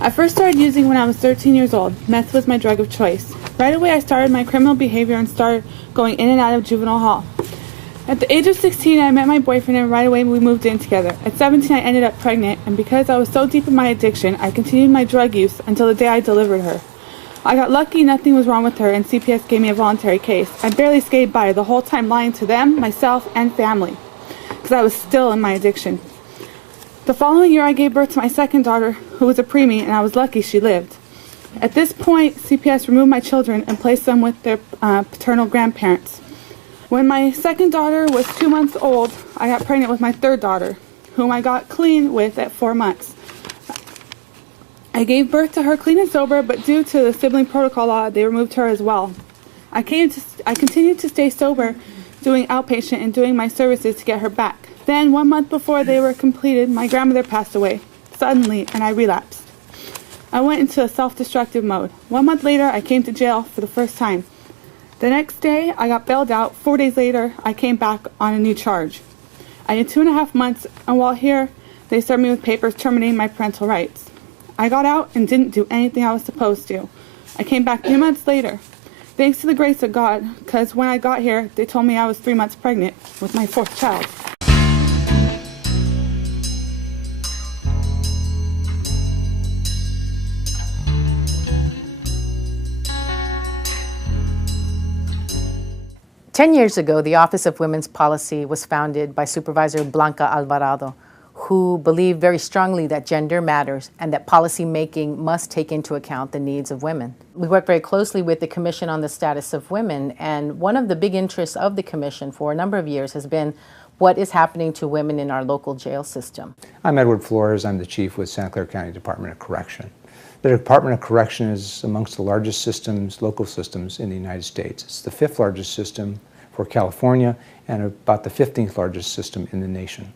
I first started using when I was 13 years old. Meth was my drug of choice. Right away I started my criminal behavior and started going in and out of juvenile hall. At the age of 16, I met my boyfriend and right away we moved in together. At 17, I ended up pregnant, and because I was so deep in my addiction, I continued my drug use until the day I delivered her. I got lucky, nothing was wrong with her, and CPS gave me a voluntary case. I barely skated by, the whole time lying to them, myself, and family, because I was still in my addiction. The following year, I gave birth to my second daughter, who was a preemie, and I was lucky she lived. At this point, CPS removed my children and placed them with their paternal grandparents. When my second daughter was 2 months old, I got pregnant with my third daughter, whom I got clean with at 4 months. I gave birth to her clean and sober, but due to the sibling protocol law, they removed her as well. I continued to stay sober, doing outpatient and doing my services to get her back. Then, 1 month before they were completed, my grandmother passed away, suddenly, and I relapsed. I went into a self-destructive mode. 1 month later, I came to jail for the first time. The next day, I got bailed out. 4 days later, I came back on a new charge. I did 2.5 months, and while here, they served me with papers terminating my parental rights. I got out and didn't do anything I was supposed to. I came back 3 months later. Thanks to the grace of God, because when I got here, they told me I was 3 months pregnant with my fourth child. Ten years ago, the Office of Women's Policy was founded by Supervisor Blanca Alvarado, who believed very strongly that gender matters and that policy making must take into account the needs of women. We work very closely with the Commission on the Status of Women, and one of the big interests of the Commission for a number of years has been what is happening to women in our local jail system. I'm Edward Flores. I'm the chief with Santa Clara County Department of Correction. The Department of Correction is amongst the largest systems, local systems in the United States. It's the 5th largest system for California and about the 15th largest system in the nation.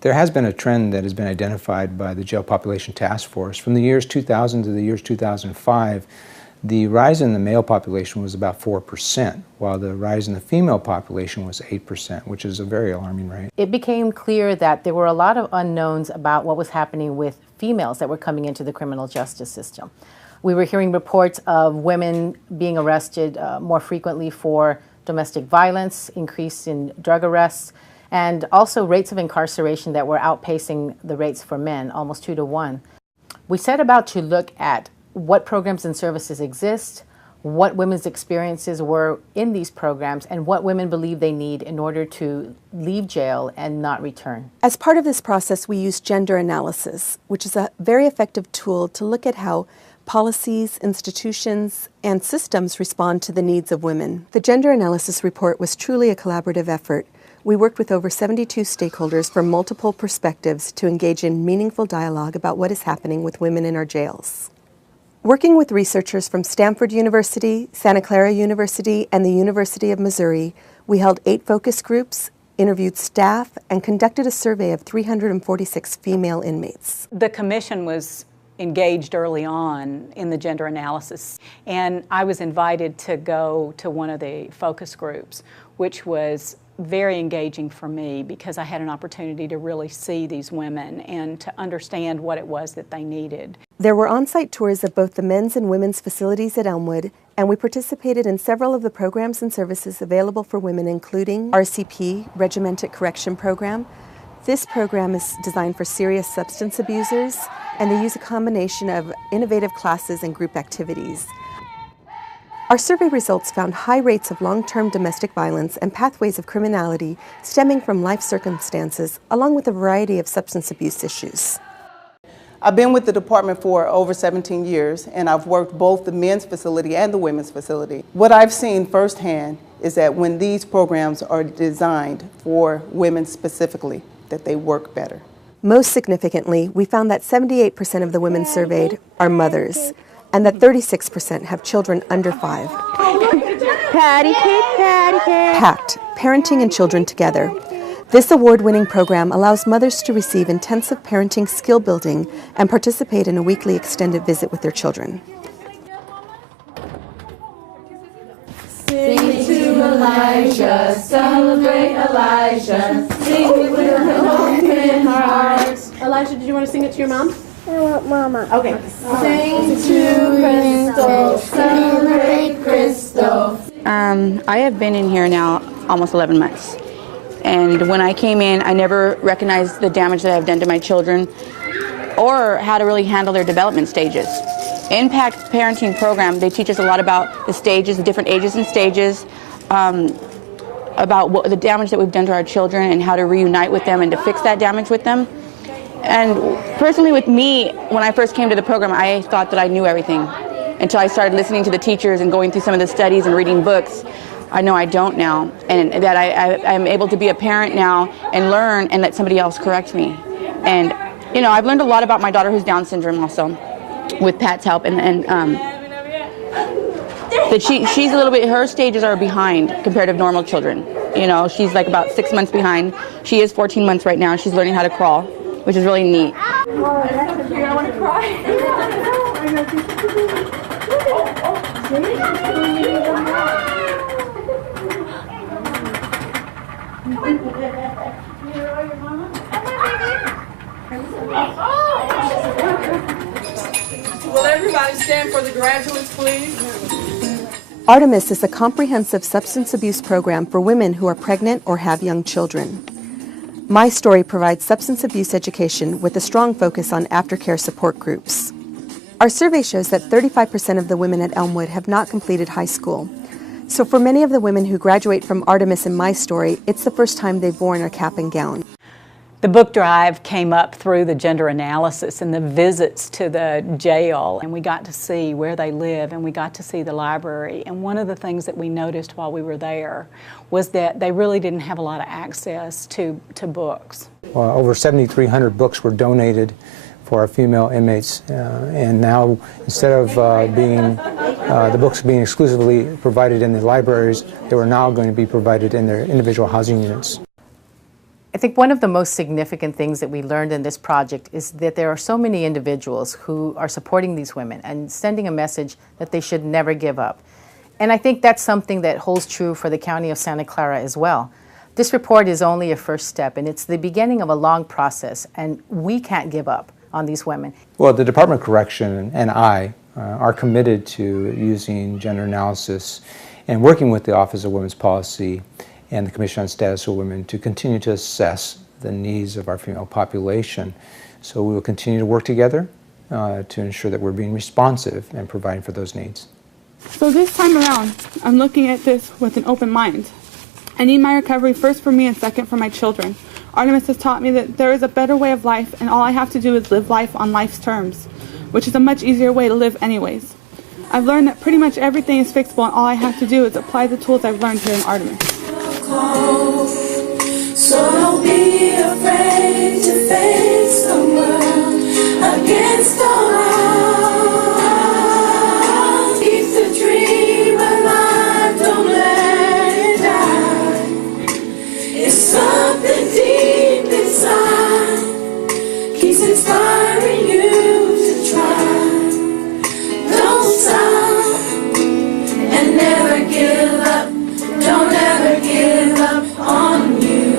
There has been a trend that has been identified by the Jail Population Task Force. From the years 2000 to the years 2005, the rise in the male population was about 4%, while the rise in the female population was 8%, which is a very alarming rate. It became clear that there were a lot of unknowns about what was happening with females that were coming into the criminal justice system. We were hearing reports of women being arrested more frequently for domestic violence, increase in drug arrests, and also rates of incarceration that were outpacing the rates for men, almost 2 to 1. We set about to look at what programs and services exist, what women's experiences were in these programs, and what women believe they need in order to leave jail and not return. As part of this process, we use gender analysis, which is a very effective tool to look at how policies, institutions, and systems respond to the needs of women. The gender analysis report was truly a collaborative effort. We worked with over 72 stakeholders from multiple perspectives to engage in meaningful dialogue about what is happening with women in our jails. Working with researchers from Stanford University, Santa Clara University, and the University of Missouri, we held 8 focus groups, interviewed staff, and conducted a survey of 346 female inmates. The commission was engaged early on in the gender analysis, and I was invited to go to one of the focus groups, which was very engaging for me because I had an opportunity to really see these women and to understand what it was that they needed. There were on-site tours of both the men's and women's facilities at Elmwood, and we participated in several of the programs and services available for women, including RCP, Regimented Correction Program. This program is designed for serious substance abusers, and they use a combination of innovative classes and group activities. Our survey results found high rates of long-term domestic violence and pathways of criminality stemming from life circumstances, along with a variety of substance abuse issues. I've been with the department for over 17 years, and I've worked both the men's facility and the women's facility. What I've seen firsthand is that when these programs are designed for women specifically, that they work better. Most significantly, we found that 78% of the women surveyed are mothers, and that 36% have children under 5. Patty cake, patty cake. PACT, Parenting and Children Together. This award-winning program allows mothers to receive intensive parenting skill building and participate in a weekly extended visit with their children. Sing to Elijah, celebrate Elijah, sing with an open heart. Elijah, did you want to sing it to your mom? I want Mama. Okay. Sing to Crystal, celebrate Crystal. I have been in here now almost 11 months. And when I came in, I never recognized the damage that I've done to my children or how to really handle their development stages. Impact Parenting Program, they teach us a lot about the stages, the different ages and stages, about the damage that we've done to our children and how to reunite with them and to fix that damage with them. And personally with me, when I first came to the program, I thought that I knew everything until I started listening to the teachers and going through some of the studies and reading books. I know I don't now, and that I'm able to be a parent now and learn and let somebody else correct me. And, you know, I've learned a lot about my daughter who's Down syndrome also, with Pat's help, and that she's a little bit, her stages are behind compared to normal children. You know, she's like about 6 months behind. She is 14 months right now. She's learning how to crawl, which is really neat. I want to cry. Will everybody stand for the graduates, please? Artemis is a comprehensive substance abuse program for women who are pregnant or have young children. My Story provides substance abuse education with a strong focus on aftercare support groups. Our survey shows that 35% of the women at Elmwood have not completed high school. So for many of the women who graduate from Artemis and My Story, it's the first time they've worn a cap and gown. The book drive came up through the gender analysis and the visits to the jail, and we got to see where they live and we got to see the library. And one of the things that we noticed while we were there was that they really didn't have a lot of access to books. Over 7,300 books were donated for our female inmates, and now instead of the books being exclusively provided in the libraries, they were now going to be provided in their individual housing units. I think one of the most significant things that we learned in this project is that there are so many individuals who are supporting these women and sending a message that they should never give up. And I think that's something that holds true for the County of Santa Clara as well. This report is only a first step, and it's the beginning of a long process, and we can't give up on these women. Well, the Department of Correction and I are committed to using gender analysis and working with the Office of Women's Policy and the Commission on Status of Women to continue to assess the needs of our female population. So we will continue to work together to ensure that we're being responsive and providing for those needs. So this time around, I'm looking at this with an open mind. I need my recovery first for me and second for my children. Artemis has taught me that there is a better way of life, and all I have to do is live life on life's terms, which is a much easier way to live anyways. I've learned that pretty much everything is fixable, and all I have to do is apply the tools I've learned here in Artemis. So don't be afraid to face the world against all odds. Keep the dream alive, don't let it die. It's something deep inside, keeps inspiring you to try. Don't stop and never give up. Don't ever give up on you.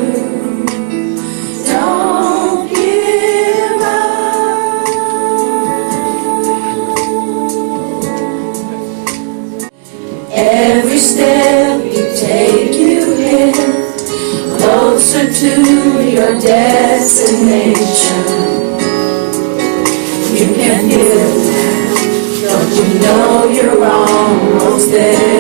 Don't give up. Every step you take, you hit closer to your destination. You can feel that. Don't you know you're almost there?